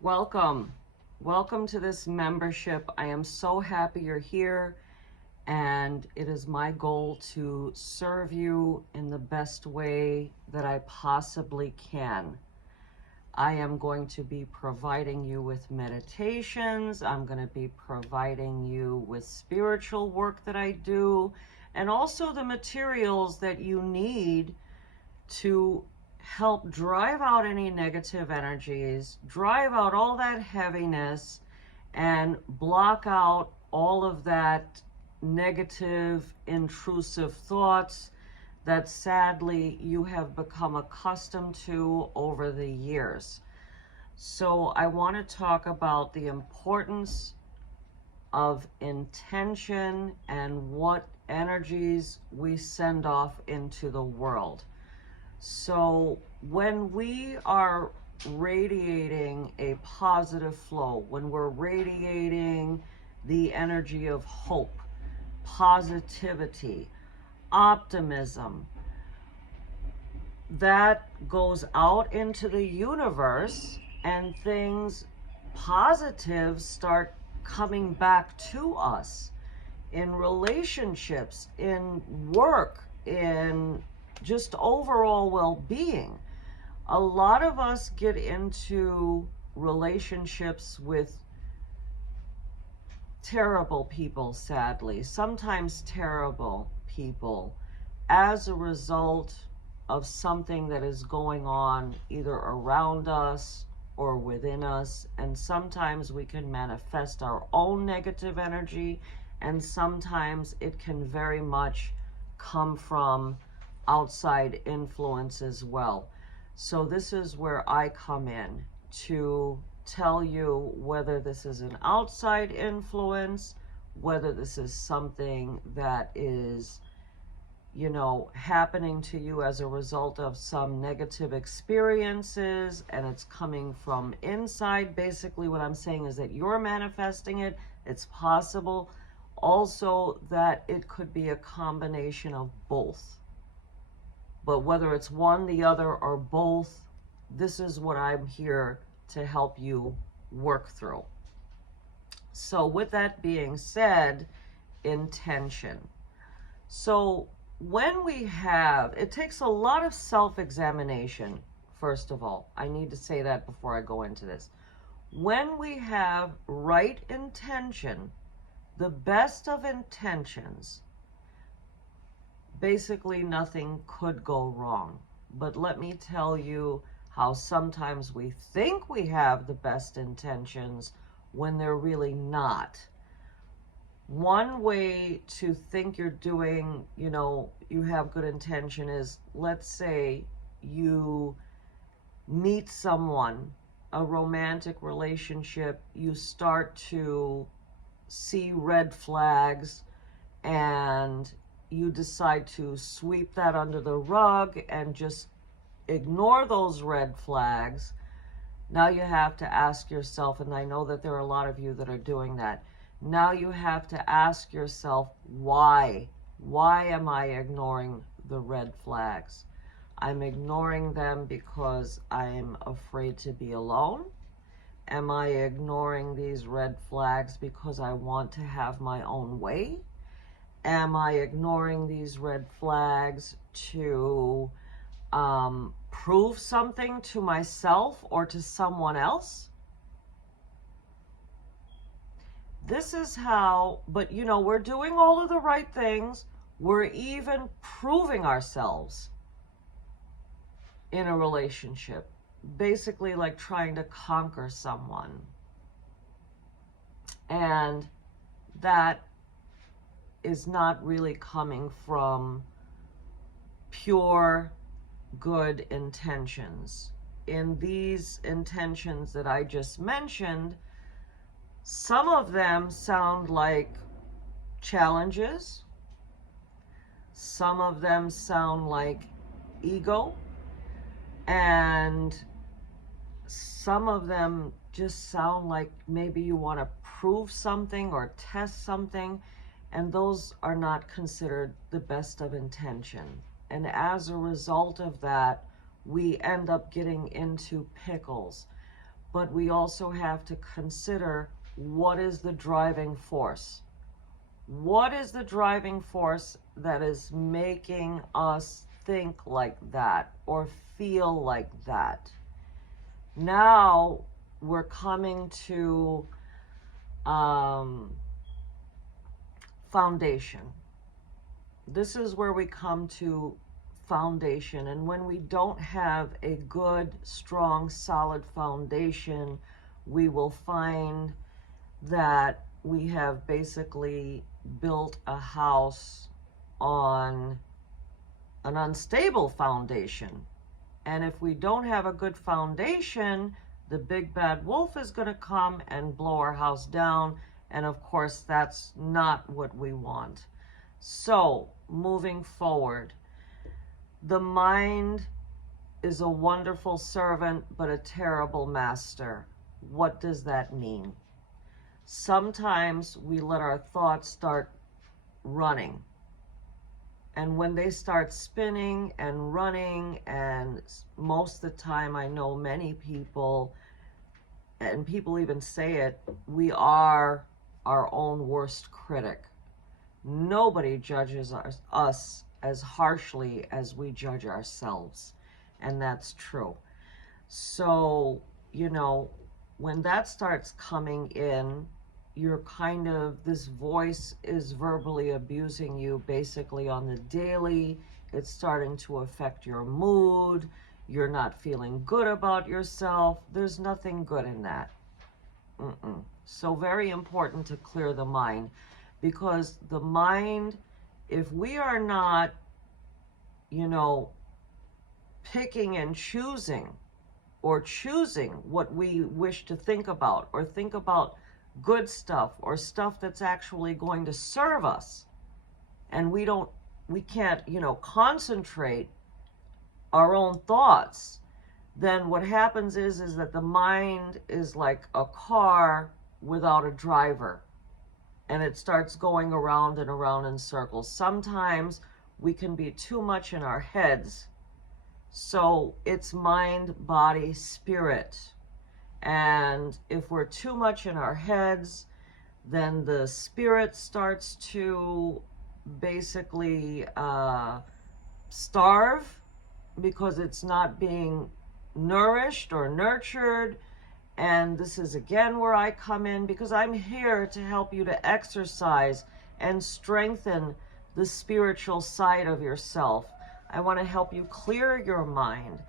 Welcome. Welcome to this membership. I am so happy you're here, and it is my goal to serve you in the best way that I possibly can. I am going to be providing you with meditations. I'm going to be providing you with spiritual work that I do, and also the materials that you need to help drive out any negative energies, drive out all that heaviness, and block out all of that negative, intrusive thoughts that sadly you have become accustomed to over the years. So, I want to talk about the importance of intention and what energies we send off into the world. So when we are radiating a positive flow, when we're radiating the energy of hope, positivity, optimism, that goes out into the universe and things positive start coming back to us in relationships, in work, in just overall well-being. A lot of us get into relationships with terrible people, sadly, sometimes terrible people, as a result of something that is going on either around us or within us. And sometimes we can manifest our own negative energy, and sometimes it can very much come from outside influence as well. So this is where I come in to tell you whether this is an outside influence, whether this is something that is, happening to you as a result of some negative experiences and it's coming from inside. Basically, what I'm saying is that you're manifesting it. It's possible also that it could be a combination of both. But whether it's one, the other, or both, this is what I'm here to help you work through. So with that being said, intention. So when we have, it takes a lot of self-examination, first of all. I need to say that before I go into this. When we have right intention, the best of intentions, basically nothing could go wrong. But let me tell you how sometimes we think we have the best intentions when they're really not. One way to think you're doing, you have good intention is, let's say you meet someone, a romantic relationship, you start to see red flags and you decide to sweep that under the rug and just ignore those red flags. Now you have to ask yourself, and I know that there are a lot of you that are doing that. Now you have to ask yourself, why? Why am I ignoring the red flags? I'm ignoring them because I'm afraid to be alone. Am I ignoring these red flags because I want to have my own way? Am I ignoring these red flags to prove something to myself or to someone else? This is how, but we're doing all of the right things. We're even proving ourselves in a relationship. Basically like trying to conquer someone. And that is not really coming from pure good intentions. In these intentions that I just mentioned, some of them sound like challenges. Some of them sound like ego. And some of them just sound like maybe you want to prove something or test something. And those are not considered the best of intention. And as a result of that, we end up getting into pickles. but we also have to consider, what is the driving force? What is the driving force that is making us think like that or feel like that? Now we're coming to foundation. This is where we come to foundation. And when we don't have a good, strong, solid foundation, we will find that we have basically built a house on an unstable foundation. And if we don't have a good foundation, the big bad wolf is going to come and blow our house down. And of course, that's not what we want. So, moving forward, the mind is a wonderful servant, but a terrible master. What does that mean? Sometimes we let our thoughts start running. And when they start spinning and running, and most of the time I know many people, and people even say it, we are our own worst critic. Nobody judges us as harshly as we judge ourselves. And that's true. So, when that starts coming in, you're kind of, this voice is verbally abusing you basically on the daily. It's starting to affect your mood. You're not feeling good about yourself. There's nothing good in that. So very important to clear the mind, because the mind, if we are not, picking and choosing, or choosing what we wish to think about, or think about good stuff or stuff that's actually going to serve us, and we can't concentrate our own thoughts, then what happens is that the mind is like a car without a driver, and it starts going around and around in circles. Sometimes we can be too much in our heads, so it's mind, body, spirit. And if we're too much in our heads, then the spirit starts to basically starve, because it's not being nourished or nurtured. And this is again where I come in, because I'm here to help you to exercise and strengthen the spiritual side of yourself. I want to help you clear your mind.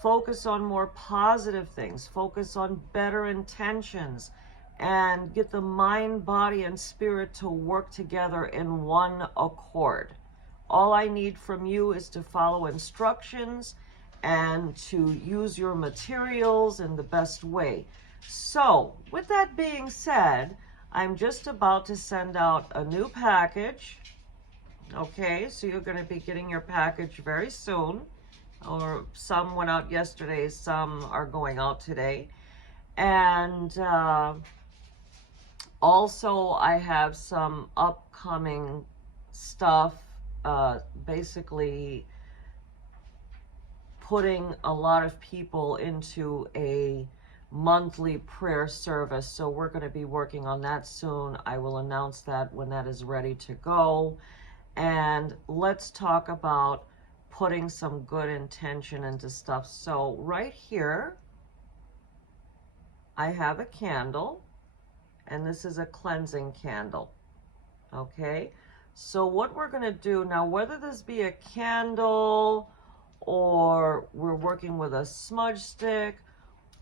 Focus on more positive things. Focus on better intentions. And get the mind, body, and spirit to work together in one accord. All I need from you is to follow instructions and to use your materials in the best way. So, with that being said, I'm just about to send out a new package. Okay, so you're going to be getting your package very soon. Or some went out yesterday, some are going out today. And also I have some upcoming stuff, basically putting a lot of people into a monthly prayer service. So we're going to be working on that soon. I will announce that when that is ready to go. And let's talk about putting some good intention into stuff. So right here, I have a candle, and this is a cleansing candle. Okay, so what we're going to do now, whether this be a candle, or we're working with a smudge stick,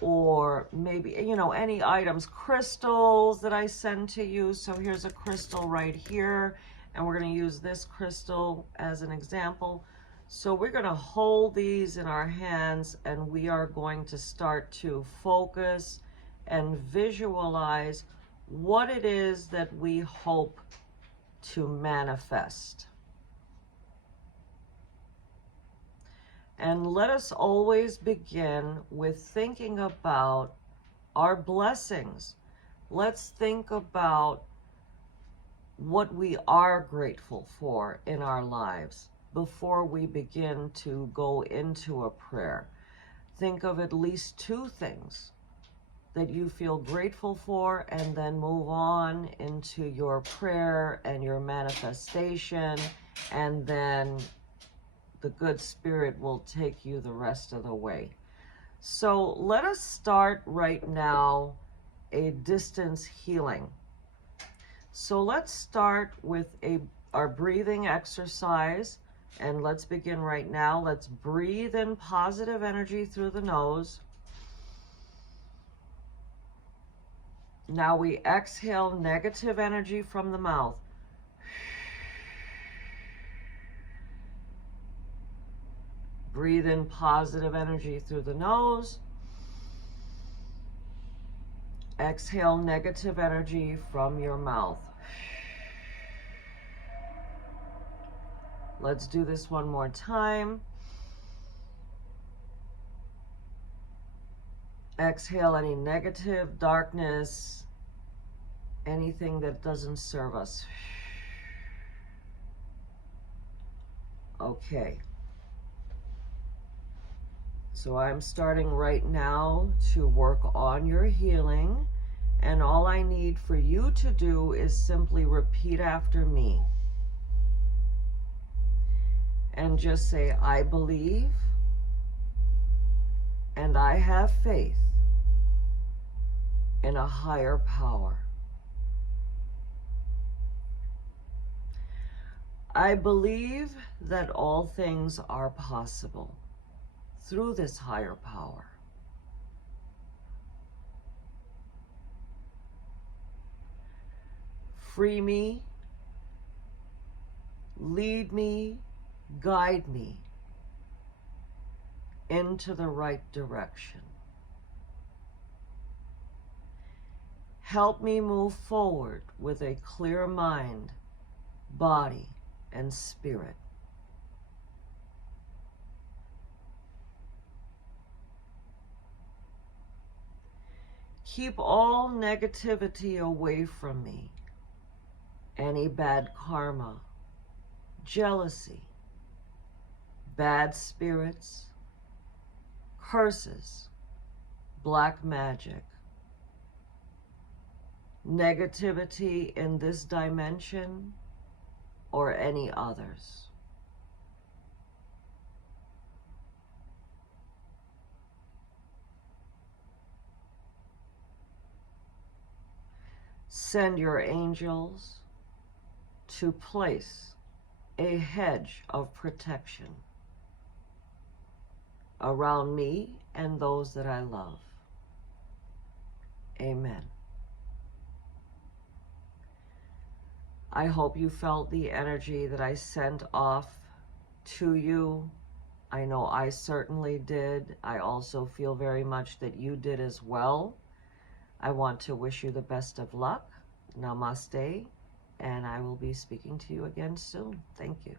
or maybe, any items, crystals that I send to you. So here's a crystal right here, and we're going to use this crystal as an example. So we're going to hold these in our hands, and we are going to start to focus and visualize what it is that we hope to manifest. And let us always begin with thinking about our blessings. Let's think about what we are grateful for in our lives before we begin to go into a prayer. Think of at least two things. that you feel grateful for, and then move on into your prayer and your manifestation, and then the good spirit will take you the rest of the way. So let us start right now a distance healing. So let's start with our breathing exercise, and let's begin right now. Let's breathe in positive energy through the nose. Now we exhale negative energy from the mouth. Breathe in positive energy through the nose. Exhale negative energy from your mouth. Let's do this one more time. Exhale any negative, darkness, anything that doesn't serve us. Okay. So I'm starting right now to work on your healing, and all I need for you to do is simply repeat after me. And just say, I believe and I have faith in a higher power. I believe that all things are possible through this higher power. Free me, lead me, guide me into the right direction. Help me move forward with a clear mind, body, and spirit. Keep all negativity away from me. Any bad karma, jealousy, bad spirits, curses, black magic, negativity in this dimension or any others. Send your angels to place a hedge of protection around me and those that I love. Amen. I hope you felt the energy that I sent off to you. I know I certainly did. I also feel very much that you did as well. I want to wish you the best of luck. Namaste, and I will be speaking to you again soon. Thank you.